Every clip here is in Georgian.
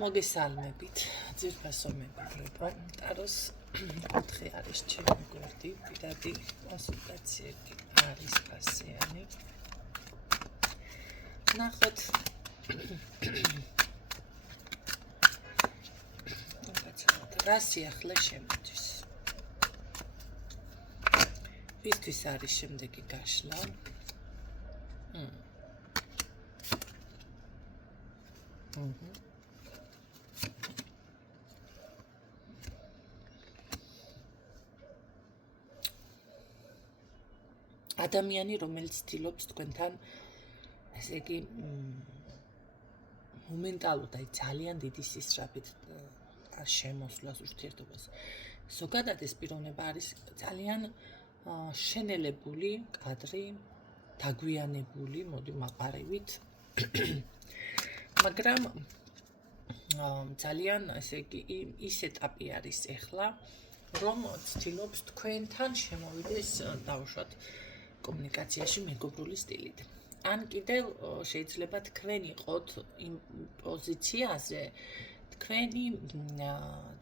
მოგესალმებით, ძირფასო მეგობრებო. ტაროს კუთხე არის ჩემი გვერდი, პირადი კონსულტაციები არის ასიანი. ნახოთ. რა სიახლე შემოდის. ვისთვის არის შემდეგი გაშლა? ადამიანი, რომელიც ცდილობს თქვენთან, ესე იგი, მომენტალურად, აი ძალიან დიდი სისწრაფით შემოსვლას ურთიერთობას. ზოგადად ეს პიროვნება არის ძალიან შენელებული კადრი, დაგვიანებული, მოდი მაყარებით. მაგრამ ძალიან, ესე იგი, ის ეტაპი არის ეხლა, რომ ცდილობს თქვენთან შემოვიდეს დავუშვათ კომუნიკაციაში მეგობრული სტილით. ან კიდევ შეიძლება თქვენ იყოთ იმ პოზიციაზე, თქვენი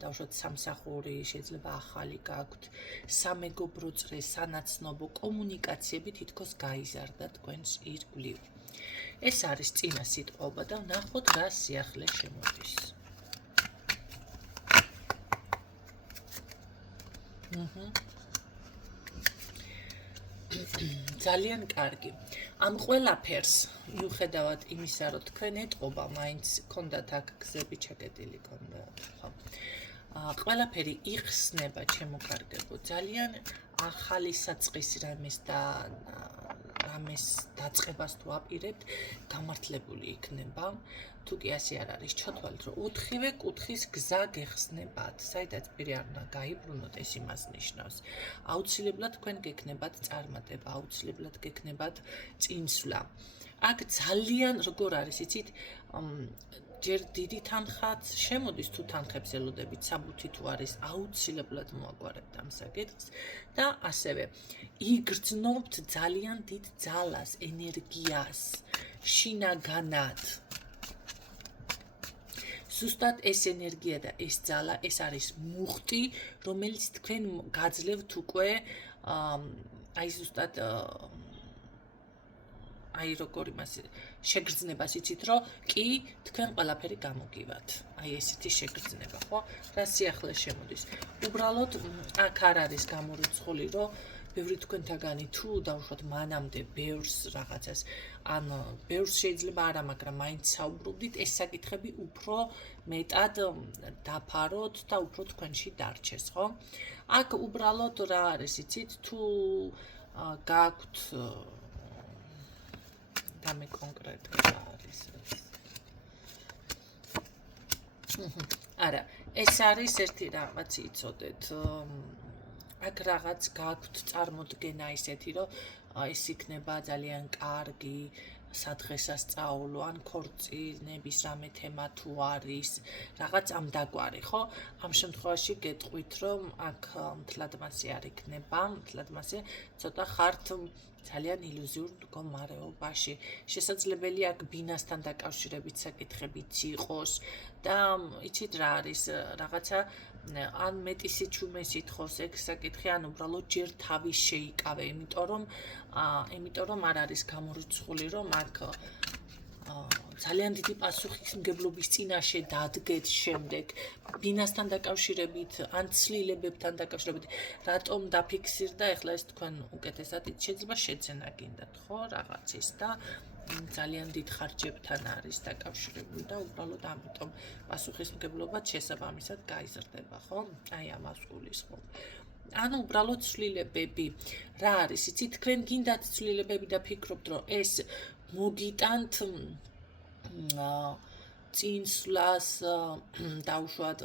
დავუშვათ სამსახური, შეიძლება ახალი გაქვთ, სამეგობრო წრე, სანაცნობო კომუნიკაციები თითქოს გაიზარდა თქვენს ირგვლივ. ეს არის წინა სიტყვაობა და ნახოთ რა სიახლე შემოდის. ძალიან კარგი. ამ ყველაფერს მიუხედავად იმისა, რომ თქვენ ეტყობა, მაინც ქონდათ აქ გზები ჩაკეტილი ქონდათ, ხო? ყველაფერი იხსნება, ჩემო კარგებო, ძალიან ახალი საწყისი რამეს დაწყებას თუ აპირებთ, გამართლებული იქნება. თუ კი ასე არ არის, ჩათვალეთ, რომ 4-ვე კუთხის გზა გეხსნებათ, საიდანაც პირი არ უნდა გაიბრუნოთ, ეს იმას ნიშნავს. აუცილებლად თქვენ გექნებათ წარმატება, აუცილებლად გექნებათ წინსვლა. აქ ძალიან როგორ არის, იცით, ჯერ დიდი თანხაც შემოდის, თუ თანხებს ელოდებით, საბუთი თუ არის, აუცილებლად მოაგვარებთ ამ საკითხს და ასევე იგრძნობთ ძალიან დიდ ძალას, ენერგიას, შინაგანად. ზუსტად ეს ენერგია და ეს ძალა, ეს არის მუხტი, რომელიც თქვენ გაძლევთ უკვე აი ზუსტად აი როგორ იმას შეგრძნებას იცით, რომ კი თქვენ ყველაფერი გამოგივათ. აი ესეთი შეგრძნება, ხო? რა სიახლე შემოდის. უბრალოდ აქ არ არის გამორიცხული, რომ ბევრი თქვენთაგანი თუ დავუშვათ მანამდე ბევრს რაღაცას, ან ბევრს შეიძლება არა, მაგრამ მაინც საუბრობდით, ეს საკითხები უფრო მეტად დაფაროთ და უფრო თქვენში დარჩეს, ხო? აქ უბრალოდ რა არის, იცით, თუ გაქვთ დამე კონკრეტულად რა არის ეს. არა, ეს არის ერთი რაღაც იცოდეთ. აქ რაღაც გაქვთ წარმოდგენა ისეთი, რომ ეს იქნება ძალიან კარგი სადღესასწაულო ან ქორწინების რამე თემა თუ არის, რაღაც ამ დაგვარი, ხო? ამ შემთხვევაში გეტყვით, რომ აქ მთლად მასე არ იქნება, მთლად მასე ცოტა ხართ ძალიან ილუზიურ მდგომარეობაში. შესაძლებელია აქ ბინასთან დაკავშირებით საკითხებიც იყოს და იცით რა არის, რაღაცა ან მეტი სიჩუმეს ითხოვს ეგ საკითხი, ან უბრალოდ ჯერ თავი შეიკავე, იმიტომ რომ არ არის გამორიცხული, რომ აქ ძალიან დიდი პასუხისმგებლობის წინაშე დადგეთ შემდეგ, ბინასთან დაკავშირებით, ან ცლილებებთან დაკავშირებით, რატომ დაფიქსირდა, ეხლა ეს თქვენ უკეთესად შეიძლება შეძენა გინდათ, ხო, რაღაცის და ძალიან დიდ ხარჯებთან არის დაკავშირებული და უბრალოდ ამიტომ პასუხისმგებლობაც შესაბამისად გაიზრდება, ხო? აი ამას გულისხმობ. ანუ უბრალოდ ცვლილებები რა არის, იცით, თქვენ გინდათ ცვლილებები და ფიქრობთ, რომ ეს მოგიტანთ წინსვლას, დაუშვათ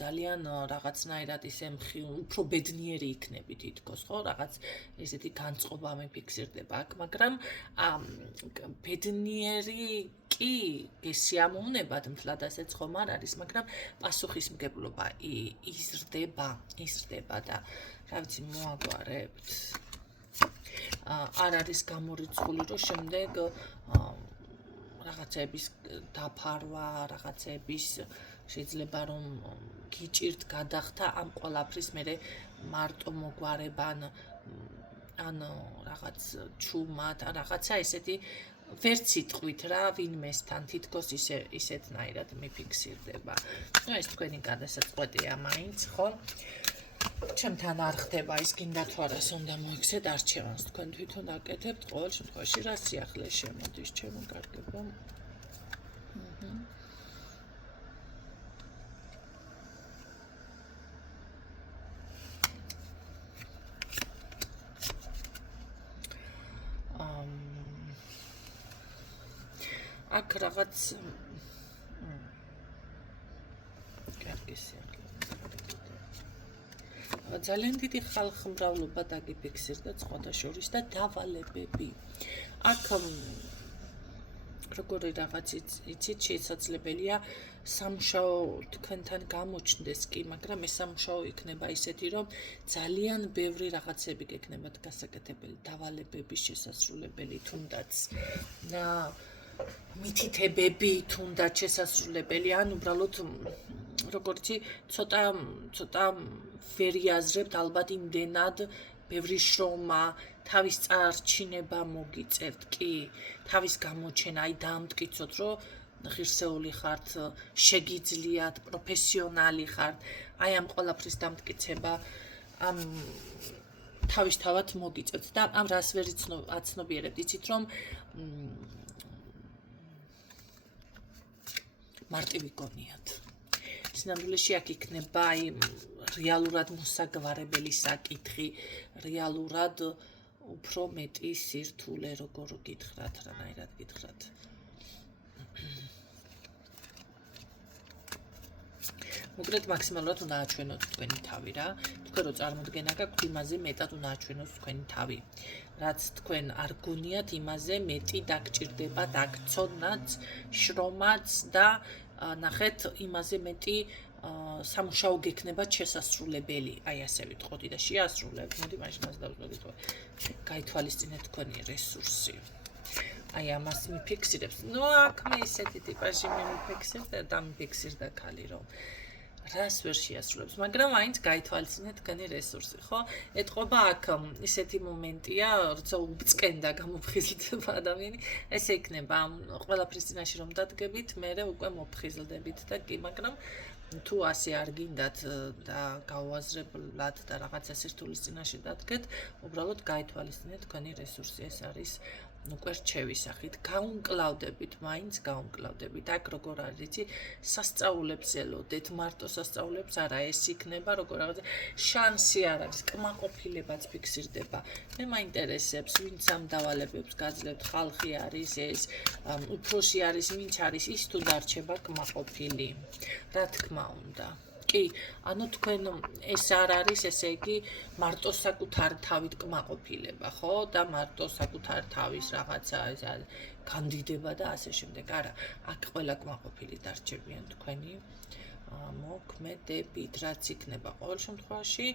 ძალიან რაღაცნაირად ისე უფრო ბედნიერი იქნები თითქოს, ხო? რაღაც ესეთი განწყობა მიფიქსირდება აქ, მაგრამ ბედნიერი კი გესიამოვნებათ, მთლად ასეც ხომ არ არის, მაგრამ პასუხისმგებლობა იზრდება და რა ვიცი, მოაგვარებთ. არ არის გამორიცხული, რომ შემდეგ რაღაცების დაფარვა, რაღაცების შეიძლება რომ გიჭირთ გადახდა ამ ყველაფრის მერე მარტო მოგვარება ან რაღაც ჩუმად, ან რაღაცა ესეთი ვერც იტყვით რა ვინმესთან თითქოს ისეთნაირად მიფიქსირდება. ეს თქვენი გადასაწყვეტია მაინც, ხო? ჩემთან არ ხდება ის გინდა თუ არა უნდა მოიქცეთ არჩევანს თქვენ თვითონ აკეთებთ ყოველ შემთხვევაში რა სიახლე შემოდის ჩემო კარგებო აქ რაღაც კარგი სიახლე ძალიან დიდი ხალხმრავლობა დაგიფიქსირდა სხვადასხვა და დავალებები. აქ როგორი რაღაც იცით შესაძლებელია სამშაო თქვენთან გამოჩნდეს კი, მაგრამ ეს სამშაო იქნება ისეთი, რომ ძალიან ბევრი რაღაცები გექნებათ გასაკეთებელი, დავალებების შესასრულებელი თუნდაც მითითებები თუნდაც შესასრულებელი, ან უბრალოდ როგორც ცოტა ვერიაზრებთ ალბათ იმდენად ბევრი შრომა, თავის წარჩინება მოგიწევთ კი, თავის გამოჩენა, აი დაამტკიცოთ, რომ ღირსეული ხართ, შეგიძლიათ, პროფესიონალი ხართ, აი ამ ყველაფრის დამტკიცება ამ თავისთავად მოგიწევთ და ამ რას ვერ აცნობიერებთ, იცით რომ მარტივი გონიათ. სინამდვილეში აქ იქნება აი რეალურად მოსაგვარებელი საკითხი, რეალურად უფრო მეტი სირთულე, როგორ გითხრათ, რანაირად გითხრათ. მოკლედ მაქსიმალურად უნდა აჩვენოთ თქვენი თავი რა. თქვენ რო წარმოდგენა გაქვთ, იმაზე მეტად უნდა აჩვენოთ თქვენი თავი. რაც თქვენ არ გონიათ, იმაზე მეტი დაგჭირდება დაგცოდნაც, შრომაც და ნახეთ იმაზე მეტი სამუშაო გექნებათ შესასრულებელი. აი ასე ვიტყოდი და შეასრულებთ. მოდი მაშინ მას დავუშვებით. გაითვალისწინეთ თქვენი რესურსი. აი ამას მიფიქსირებს. ნუ აქ მე ისეთი ტიპაში მიმიფიქსირდა და მიფიქსირდა ქალი რომ რას ვერ შეასრულებს, მაგრამ აინც გაითვალისწინეთ თქვენი რესურსი, ხო? ეთყობა აქ ისეთი მომენტია, როცა უბწყენდა გამოფხიზლდება ადამიანი, ესე იქნება ყველაფრის წინაშე რომ დადგებით, მერე უკვე მოფხიზლდებით და კი, მაგრამ თუ ასე არ გინდათ და გაუაზრებლად და რაღაცა სირთულის წინაშე დადგეთ, უბრალოდ გაითვალისწინეთ თქვენი რესურსი, ეს არის უკვე რჩევის სახით გაუნკლავდებით, მაინც გაუნკლავდებით. აქ როგორ არის, იცი, სასწაულებს ელოდეთ, მარტო სასწაულებს არა, ეს იქნება როგორ რაღაცა შანსი არ არის, კმაყოფილებაც ფიქსირდება. მე მაინტერესებს, ვინც ამ დავალებებს გაძლევთ, ხალხი არის ეს, უფროსი არის, ვინც არის, ის თუ დარჩება კმაყოფილი. რა თქმა უნდა. კი, ანუ თქვენ ეს არ არის, ესე იგი, მარტო საკუთარ თავით კმაყოფილება, ხო? და მარტო საკუთარ თავის რაღაცა განდიდება და ასე შემდეგ. არა, აქ ყველა კმაყოფილი დარჩებიან თქვენი მოქმედებით, რაც იქნება ყოველ შემთხვევაში,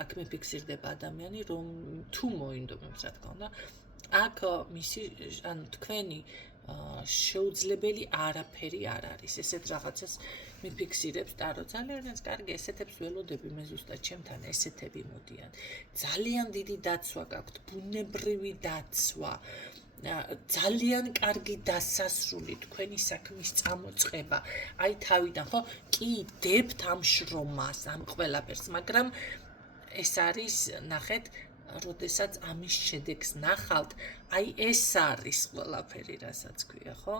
აქ მიფიქსირდება ადამიანი, რომ თუ მოინდომებს, რა თქმა უნდა, აქ მისი, ანუ თქვენი შეუძლებელი არაფერი არ არის. ესეთ რაღაცას მიფიქსირებს ტარო. ძალიან კარგი, ესეთებს ველოდები, მე ზუსტად ჩემთან ესეთები მოდიან. ძალიან დიდი დაცვა გაქვთ, ბუნებრივი დაცვა. ძალიან კარგი დასასრული თქვენი საქმის წამოწყება. აი თავიდან, ხო? კი, დებთ ამ შრომას, ამ ყველაფერს, მაგრამ ეს არის, ნახეთ, როდესაც ამის შედეგს ნახავთ, აი ეს არის ყველაფერი, რასაც ქვია, ხო?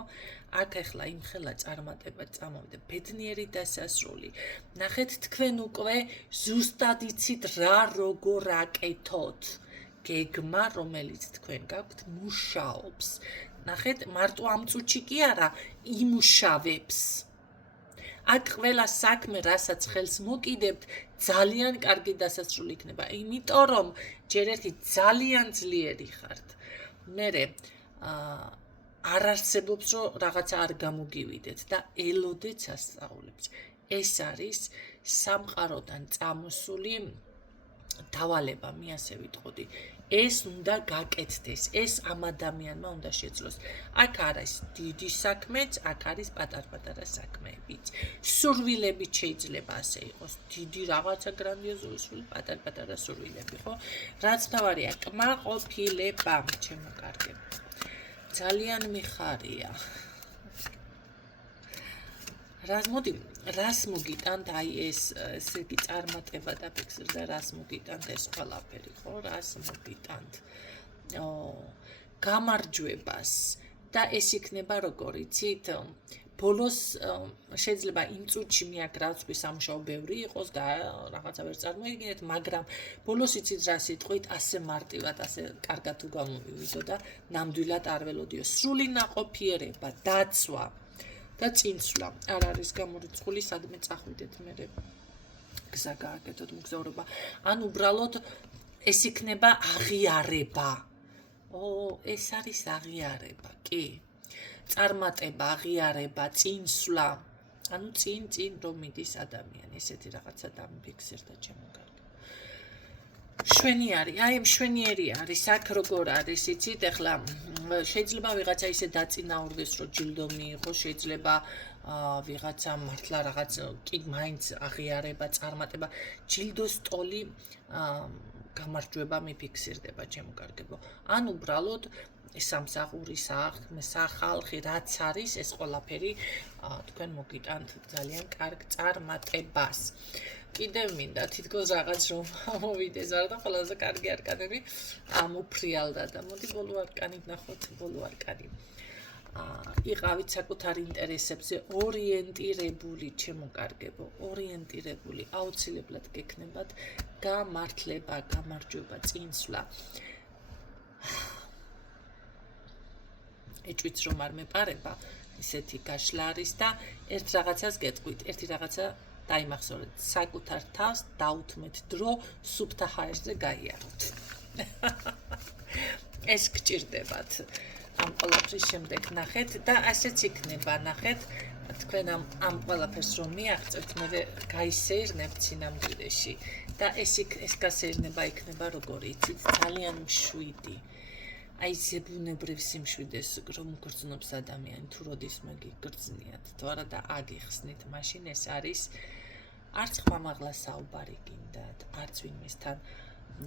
აქ ახლა იმხელა წარმატება წამოვიდა, ბედნიერი დასასრული. ნახეთ, თქვენ უკვე ზუსტად იცით რა როგორ აკეთოთ. გეგმა, რომელიც თქვენ გაქვთ, მუშაობს. ნახეთ, მარტო ამ წუთში კი არა, იმუშავებს. აქ ყველა საქმე, რასაც ხელს მოკიდებთ, ძალიან კარგი დასასრული იქნება, იმიტომ რომ ჯერ ერთი ძალიან ძლიერი ხართ. მერე არ არსებობს, რომ რაღაცა არ გამოგივიდეთ და ელოდეთ სასწაულებს. ეს არის სამყაროდან წამოსული დავალება მე ასე ვიტყოდი ეს უნდა გაკეთდეს ეს ამ ადამიანმა უნდა შეძლოს აქ არის დიდი საქმეც აქ არის პატარ-პატარა საქმეებიც სურვილებით შეიძლება ასე იყოს დიდი რაღაცა გრანდიოზული სურვილი პატარ-პატარა სურვილები ხო რაც თავარია კმაყოფილება ჩემო კარგებო ძალიან მიხარია რას მოგიტანთ აი ესე იგი წარმატება და ფიქსირდა რას მოგიტანთ ეს ყველაფერი ხო რას მოგიტანთ გამარჯვებას და ეს იქნება როგორ იცით ბოლოს შეიძლება იმ წუთში მე აქ რაც ვი სამშაო ბევრი იყოს და რაღაცა ვერ წარმოიგინეთ მაგრამ ბოლოს იცით რა სიტყვით ასე მარტივად ასე კარგად თუ გამომივიდო და ნამდვილად არ ველოდიო სრული ნაყოფიერება დაცვა და წინსვლა არ არის გამორიცხული სადმე წახვიდეთ მე გზა გააკეთოთ მგზავრობა ან უბრალოდ ეს იქნება აღიარება ეს არის აღიარება კი წარმატება აღიარება წინსვლა ანუ წინ რომ მიდის ადამიანი ესეთი რაღაცა დამიფიქსირდა ჩემო კარგი შვენიერი აი მშვენიერი არის აქ როგორ არის იცით ეხლა შეიძლება ვიღაცა ისე დაწინაურდეს რომ ჯილდო მიიღო შეიძლება ვიღაცა მართლა რაღაც კი მაინც აღიარება წარმატება ჯილდოს ტოლი გამარჯვება მიფიქსირდება ჩემო კარგებო ან უბრალოდ სამსახური სახალხი რაც არის ეს ყველაფერი თქვენ მოგიტანთ ძალიან კარგ წარმატებას კიდევ მინდა თითქოს რაღაც რომ მოვიდეს არა და ყველაზე კარგი არკანები ამოფრიალდა და მოდი ბოლო არკანით ნახოთ ბოლო არკანი იყავით საკუთარ ინტერესებზე ორიენტირებული ჩემო კარგებო ორიენტირებული აუცილებლად გექნებათ გამართლება გამარჯვება წინსვლა ეჭვიც რომ არ მეპარება ისეთი გაშლა არის და ერთ რაღაცას გეტყვით ერთი რაღაცა დაიმახსოვრეთ საკუთარ თავს დაუთმეთ დრო სუფთა ჰაერზე გაიაროთ ეს გჭირდებათ ამ ყველაფრის შემდეგ ნახეთ და ასეც იქნება ნახეთ თქვენ ამ ყველაფერს რომ მიაღწევთ მე გაისეირნებთ სინამდვილეში და ეს გასეირნება იქნება როგორი იცით ძალიან მშვიდი აი ზებუნებრივ სიმშვიდეს რომ გრძნობს ადამიანი თუ როდისმე გიგრძნიათ თუ არა და აგიხსნით მაშინ ეს არის არც ხმამაღლა საუბარი გინდათ არც ვინმესთან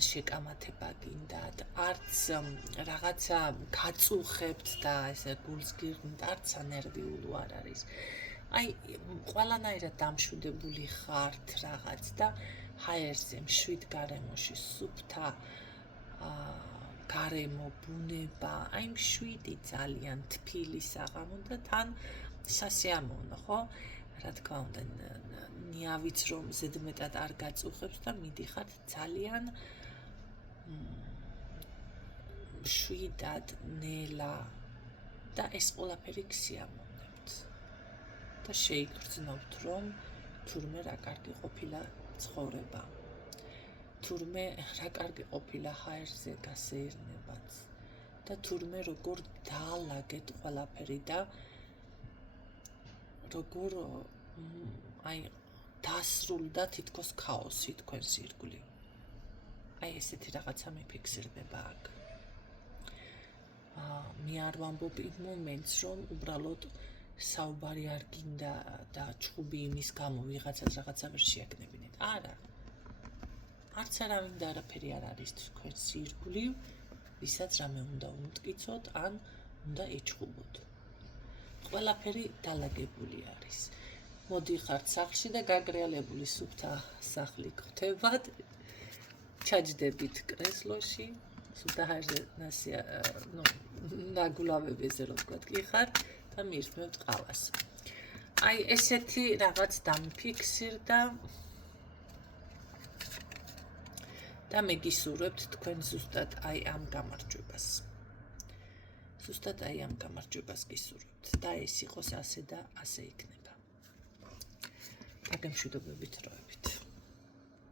შეკამათება გინდათ არც რაღაცა გაწუხებთ და ესე გულს გირგმთ არც ანერვიულო არ არის აი ყველანაირად დამშვიდებული ხართ რაღაც და ჰაერზე მშვიდ გარემოში სუფთა გარემო ბუნება აი მშვიდი ძალიან თბილი საღამო და თან სასიამოვნო ხო რა თქმა უნდა ნიავიც რომ ზედმეტად არ გაწუხებს და მიდიხართ ძალიან მშვიდად ნელა და ეს ყველაფერი გსიამოვნებთ და შეიგრძნობთ რომ თურმე რა კარგი ყოფილა ცხოვრება თურმე რა კარგი ყოფილა ჰაერზე გასეირნებაც და თურმე როგორ დაალაგეთ ყველაფერი და როგორ აი დასრულდა თითქოს ქაოსი თქვენს ირგვლივ აი ესეთი რაღაცა მიფიქსირდება აქ მე არ ვამბობ იმ მომენტს რომ უბრალოდ საუბარი არ გინდა და ჩხუბი იმის გამო ვიღაცას რაღაცა ვერ შეაკნებინეთ არა არც არავინ და არაფერი არ არის თქვენს ირგვლივ ვისაც რამე უნდა უმტკიცოთ ან უნდა ეჩხუბოთ ყველაფერი დალაგებული არის მოდიხართ სახლში და გაგრიალებული სუფთა სახლი გხვდებათ ჩაჯდებით კრესლოში სუფთა ჰაერზე ნაგულავებეზე რომ ვთქვათ კი ხართ და მირთმევთ ყავას აი ესეთი რაღაც დამიფიქსირდა და მე გისურვებთ თქვენ ზუსტად აი ამ გამარჯვებას ზუსტად აი ამ გამარჯვებას გისურვებთ და ეს იყოს ასე და ასე იქნება დაგემშვიდობებით როებით